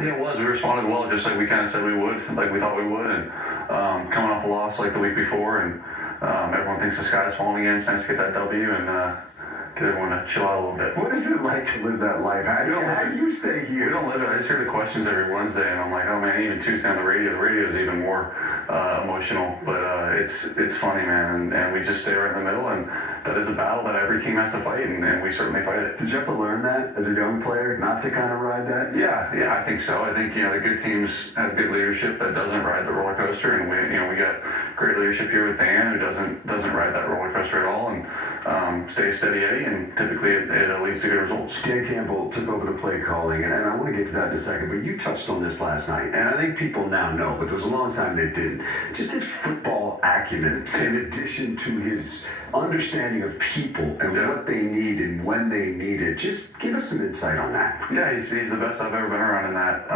Yeah, it was. We responded well, just like we kind of said we would, like we thought we would, and coming off a loss like the week before, and everyone thinks the sky's falling again. It's nice to get that W and get everyone to chill out a little bit. What is it like to live that life? How do you stay here? We don't live it. I just hear the questions every Wednesday, and I'm like, oh man, even Tuesday on the radio. The radio is even more emotional, but it's funny, man, and we just stay right in the middle, and that is a battle that every team has to fight, and we certainly fight it. Did you have to learn that as a young player, not to kind of ride that? Yeah, I think so. I think the good teams have good leadership that doesn't ride the roller coaster, and we got great leadership here with Dan, who doesn't ride that roller coaster at all, and stays steady Eddie, and typically it leads to good results. Dan Campbell took over the play calling, and I want to get to that in a second, but you touched on this last night, and I think people now know, but there was a long time they didn't. Just his football acumen, in addition to his understanding of people and what they need and when they need it. Just give us some insight on that. Yeah, he's the best I've ever been around in that,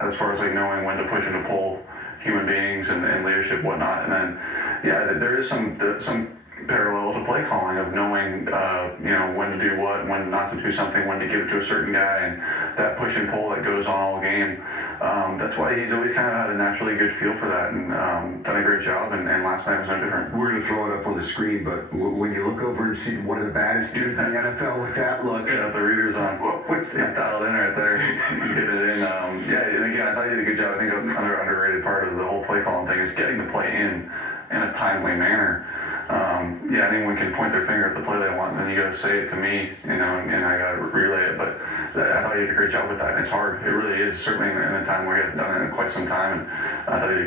as far as like knowing when to push and to pull human beings and leadership, whatnot. And then, yeah, there is some parallel to play calling of knowing, when to do what, when not to do something, when to give it to a certain guy, and that push and pull that goes on all game. That's why he's always kind of had a naturally good feel for that, and done a great job, and last night was no different. We're going to throw it up on the screen, but when you look over and see one of the baddest dudes in the NFL with that look. Yeah, the reader's on. What's that? He's dialed in right there. Get it in. And again, I thought he did a good job. I think another underrated part of the whole play calling thing is getting the play in a timely manner. Anyone can point their finger at the play they want, and then you got to say it to me, and I got to relay it. But I thought he did a great job with that, and it's hard. It really is, certainly in a time where he hasn't done it in quite some time, and I thought he did